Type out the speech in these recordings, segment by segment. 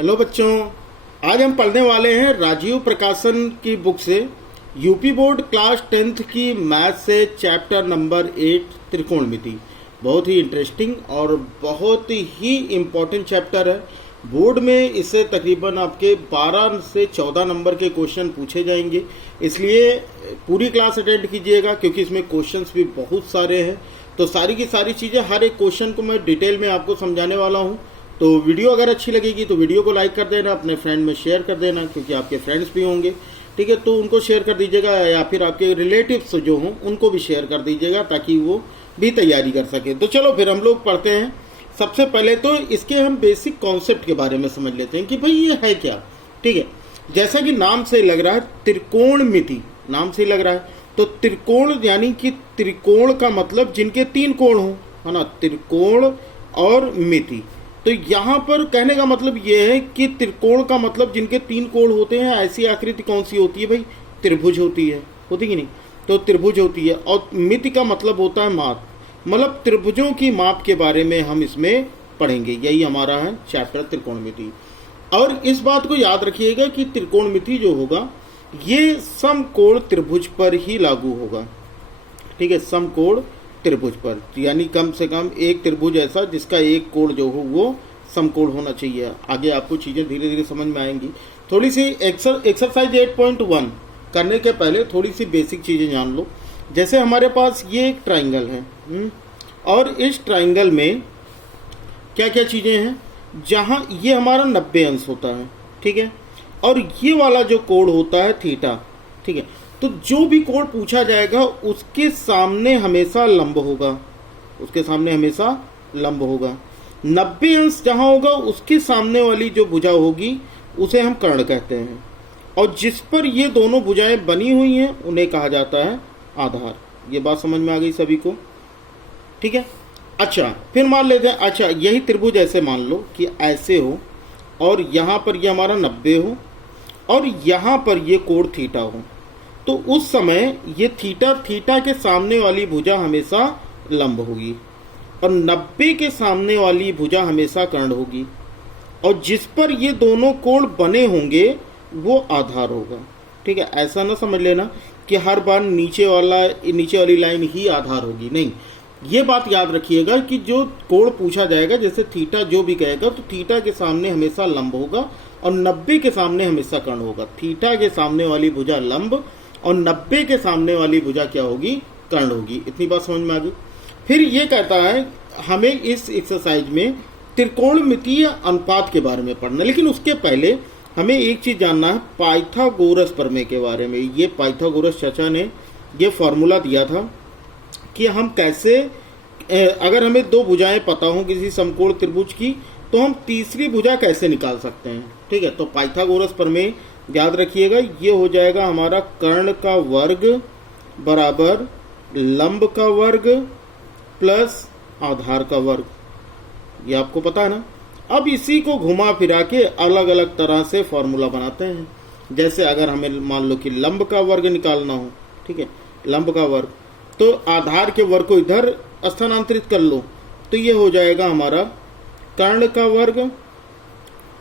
Hello बच्चों, आज हम पढ़ने वाले हैं राजीव प्रकाशन की बुक से यूपी बोर्ड क्लास 10th की मैथ से चैप्टर नंबर 8 त्रिकोणमिति। बहुत ही इंटरेस्टिंग और बहुत ही इम्पोर्टेंट चैप्टर है। बोर्ड में इससे तकरीबन आपके 12 से 14 नंबर के क्वेश्चन पूछे जाएंगे, इसलिए पूरी क्लास अटेंड कीजिएगा क्योंकि इसमें क्वेश्चंस भी बहुत सारे हैं। तो सारी की सारी चीज़ें, हर एक क्वेश्चन को मैं डिटेल में आपको समझाने वाला हूँ। तो वीडियो अगर अच्छी लगेगी तो वीडियो को लाइक कर देना, अपने फ्रेंड में शेयर कर देना क्योंकि आपके फ्रेंड्स भी होंगे, ठीक है। तो उनको शेयर कर दीजिएगा या फिर आपके रिलेटिव्स जो हों उनको भी शेयर कर दीजिएगा ताकि वो भी तैयारी कर सके। तो चलो फिर हम लोग पढ़ते हैं। सबसे पहले तो इसके हम बेसिक कॉन्सेप्ट के बारे में समझ लेते हैं कि भाई ये है क्या, ठीक है। जैसा कि नाम से लग रहा है त्रिकोणमिति, नाम से लग रहा है तो त्रिकोण यानी कि त्रिकोण का मतलब जिनके 3 कोण हो, है ना, त्रिकोण और मिति। तो यहाँ पर कहने का मतलब ये है कि त्रिकोण का मतलब जिनके 3 कोण होते हैं। ऐसी आकृति कौन सी होती है भाई? त्रिभुज होती है, होती कि नहीं? तो त्रिभुज होती है। और मिति का मतलब होता है माप, मतलब त्रिभुजों की माप के बारे में हम इसमें पढ़ेंगे। यही हमारा है चैप्टर त्रिकोणमिति। और इस बात को याद रखिएगा कि त्रिकोणमिति जो होगा ये समकोण त्रिभुज पर ही लागू होगा, ठीक है। समकोण त्रिभुज पर यानी कम से कम एक त्रिभुज ऐसा जिसका एक कोण जो हो वो समकोण होना चाहिए। आगे आपको चीज़ें धीरे धीरे समझ में आएंगी। थोड़ी सी एक्सरसाइज 8.1 करने के पहले थोड़ी सी बेसिक चीज़ें जान लो। जैसे हमारे पास ये एक ट्राइंगल है और इस ट्राइंगल में क्या क्या चीज़ें हैं, जहाँ ये हमारा 90 अंश होता है, ठीक है। और ये वाला जो कोण होता है थीटा, ठीक है। तो जो भी कोण पूछा जाएगा उसके सामने हमेशा लंब होगा, उसके सामने हमेशा लंब होगा। 90 अंश जहाँ होगा उसके सामने वाली जो भुजा होगी उसे हम कर्ण कहते हैं। और जिस पर ये दोनों भुजाएं बनी हुई हैं उन्हें कहा जाता है आधार। ये बात समझ में आ गई सभी को, ठीक है। अच्छा, फिर मान लेते हैं, अच्छा यही त्रिभुज ऐसे मान लो कि ऐसे हो और यहाँ पर ये हमारा 90 हो और यहाँ पर ये कोण थीटा हो। तो उस समय ये थीटा के सामने वाली भुजा हमेशा लंब होगी और 90 के सामने वाली भुजा हमेशा कर्ण होगी। और जिस पर ये दोनों कोण बने होंगे वो आधार होगा, ठीक है। ऐसा ना समझ लेना कि हर बार नीचे वाली लाइन ही आधार होगी, नहीं। ये बात याद रखिएगा कि जो कोण पूछा जाएगा, जैसे थीटा जो भी कहेगा तो थीटा के सामने हमेशा लंब होगा और 90 के सामने हमेशा कर्ण होगा। थीटा के सामने वाली भुजा लंब और 90 के सामने वाली भुजा क्या होगी? कर्ण होगी। इतनी बात समझ में आ गई। फिर ये कहता है हमें इस एक्सरसाइज में त्रिकोणमितीय अनुपात के बारे में पढ़ना, लेकिन उसके पहले हमें एक चीज जानना है पाइथागोरस प्रमेय के बारे में। ये पाइथागोरस चाचा ने ये फॉर्मूला दिया था कि हम कैसे, अगर हमें 2 भुजाएं पता हो किसी समकोण त्रिभुज की तो हम तीसरी भुजा कैसे निकाल सकते हैं, ठीक है। तो पाइथागोरस प्रमेय याद रखिएगा, ये हो जाएगा हमारा कर्ण का वर्ग बराबर लंब का वर्ग प्लस आधार का वर्ग। ये आपको पता है ना। अब इसी को घुमा फिरा के अलग अलग तरह से फॉर्मूला बनाते हैं। जैसे अगर हमें मान लो कि लंब का वर्ग निकालना हो, ठीक है, लंब का वर्ग, तो आधार के वर्ग को इधर स्थानांतरित कर लो तो ये हो जाएगा हमारा कर्ण का वर्ग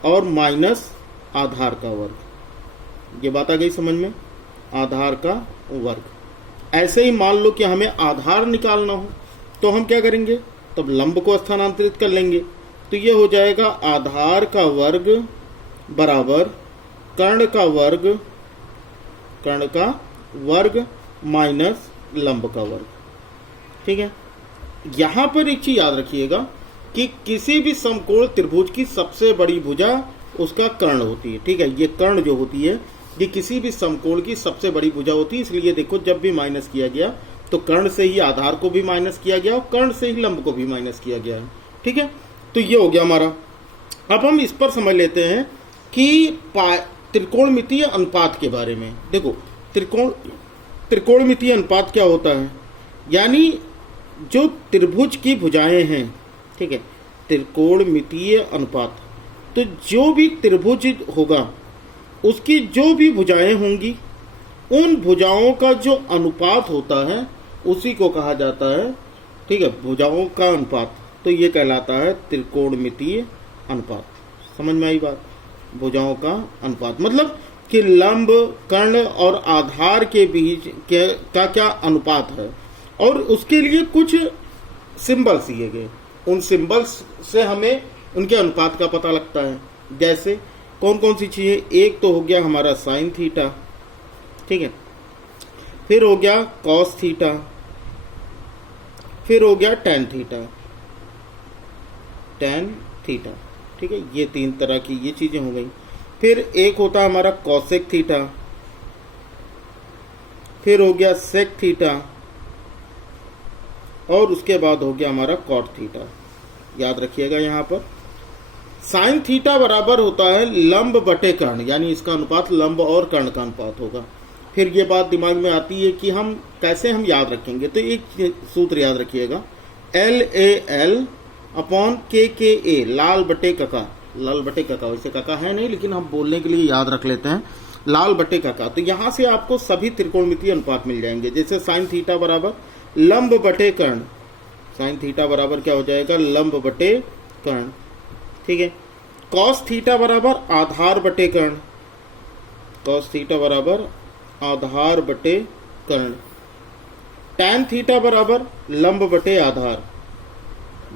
और माइनस आधार का वर्ग। ये बात आ गई समझ में? आधार का वर्ग। ऐसे ही मान लो कि हमें आधार निकालना हो तो हम क्या करेंगे, तब लंब को स्थानांतरित कर लेंगे तो ये हो जाएगा आधार का वर्ग बराबर कर्ण का वर्ग माइनस लंब का वर्ग, ठीक है। यहां पर एक चीज याद रखिएगा कि किसी भी समकोण त्रिभुज की सबसे बड़ी भुजा उसका कर्ण होती है, ठीक है। ये कर्ण जो होती है ये किसी भी समकोण की सबसे बड़ी भुजा होती है। इसलिए देखो जब भी माइनस किया गया तो कर्ण से ही आधार को भी माइनस किया गया और कर्ण से ही लंब को भी माइनस किया गया है, ठीक है। तो ये हो गया हमारा। अब हम इस पर समझ लेते हैं कि त्रिकोणमितीय अनुपात के बारे में। देखो त्रिकोणमितीय अनुपात क्या होता है, यानी जो त्रिभुज की भुजाएं हैं, ठीक है, त्रिकोणमितीय अनुपात। तो जो भी त्रिभुज होगा उसकी जो भी भुजाएं होंगी उन भुजाओं का जो अनुपात होता है उसी को कहा जाता है, ठीक है, भुजाओं का अनुपात। तो ये कहलाता है त्रिकोणमितीय अनुपात। समझ में आई बात? भुजाओं का अनुपात, मतलब कि लंब, कर्ण और आधार के बीच का क्या अनुपात है, और उसके लिए कुछ सिंबल्स दिए गए। उन सिंबल्स से हमें उनके अनुपात का पता लगता है। जैसे कौन कौन सी चीजें, एक तो हो गया हमारा साइन थीटा, ठीक है, फिर हो गया कॉस थीटा, फिर हो गया टेन थीटा, ठीक है, ये 3 तरह की ये चीजें हो गई। फिर एक होता है हमारा कॉसेक थीटा, फिर हो गया सेक थीटा, और उसके बाद हो गया हमारा कॉट थीटा। याद रखिएगा यहाँ पर साइन थीटा बराबर होता है लंब बटे कर्ण, यानी इसका अनुपात लंब और कर्ण का अनुपात होगा। फिर ये बात दिमाग में आती है कि हम कैसे याद रखेंगे, तो एक सूत्र याद रखिएगा, LAL अपॉन KKA, लाल बटे कका, लाल बटे कका, वैसे कका है नहीं लेकिन हम बोलने के लिए याद रख लेते हैं, लाल बटे कका। तो यहां से आपको सभी त्रिकोणमितीय अनुपात मिल जाएंगे। जैसे साइन थीटा बराबर लंब बटे कर्ण, साइन थीटा बराबर क्या हो जाएगा, लंब बटे कर्ण, ठीक है। कॉस थीटा बराबर आधार बटे कर्ण, कॉस थीटा बराबर आधार बटे कर्ण। टैन थीटा बराबर लंब बटे आधार,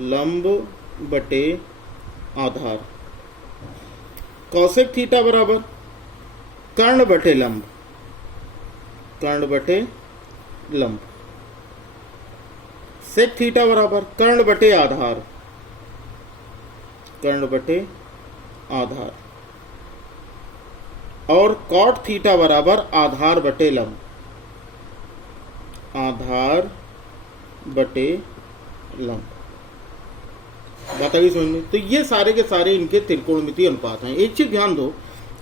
लंब बटे आधार। कॉसेक थीटा बराबर कर्ण बटे लंब, कर्ण बटे लंब। सेक थीटा बराबर कर्ण बटे आधार, कर्ण बटे आधार। और कॉट थीटा बराबर आधार बटे लंब, आधार बटे लंब। बात आगे समझ में। तो ये सारे के सारे इनके त्रिकोणमितीय अनुपात हैं। एक चीज ध्यान दो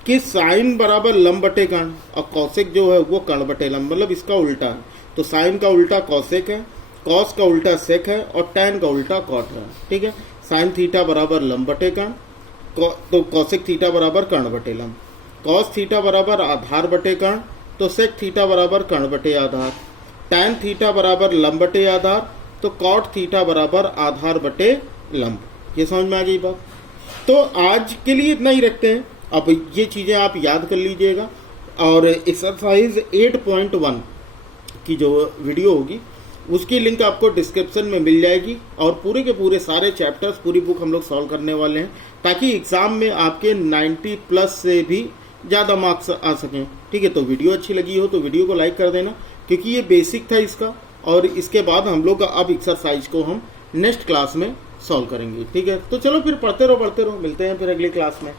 कि साइन बराबर लंब बटे कर्ण और कौशिक जो है वो कर्ण बटे लंब, मतलब इसका उल्टा है। तो साइन का उल्टा कौशिक है, कॉस का उल्टा सेक है और टैन का उल्टा कॉट है, ठीक है। साइन थीटा बराबर लंब बटे कर्ण, तो कौशिक थीटा बराबर कर्ण बटे लंब। कॉस थीटा बराबर आधार बटे कर्ण, तो सेक थीटा बराबर कर्ण बटे आधार। टैन थीटा बराबर लंब बटे आधार, तो कॉट थीटा बराबर आधार बटे लंब। ये समझ में आ गई बात। तो आज के लिए इतना ही रखते हैं। अब ये चीजें आप याद कर लीजिएगा, और एक्सरसाइज 8.1 की जो वीडियो होगी उसकी लिंक आपको डिस्क्रिप्शन में मिल जाएगी, और पूरे के पूरे सारे चैप्टर्स, पूरी बुक हम लोग सॉल्व करने वाले हैं, ताकि एग्जाम में आपके 90+ से भी ज़्यादा मार्क्स आ सकें, ठीक है। तो वीडियो अच्छी लगी हो तो वीडियो को लाइक कर देना, क्योंकि ये बेसिक था इसका, और इसके बाद हम लोग अब एक्सरसाइज को हम नेक्स्ट क्लास में सॉल्व करेंगे, ठीक है। तो चलो फिर पढ़ते रहो, मिलते हैं फिर अगली क्लास में।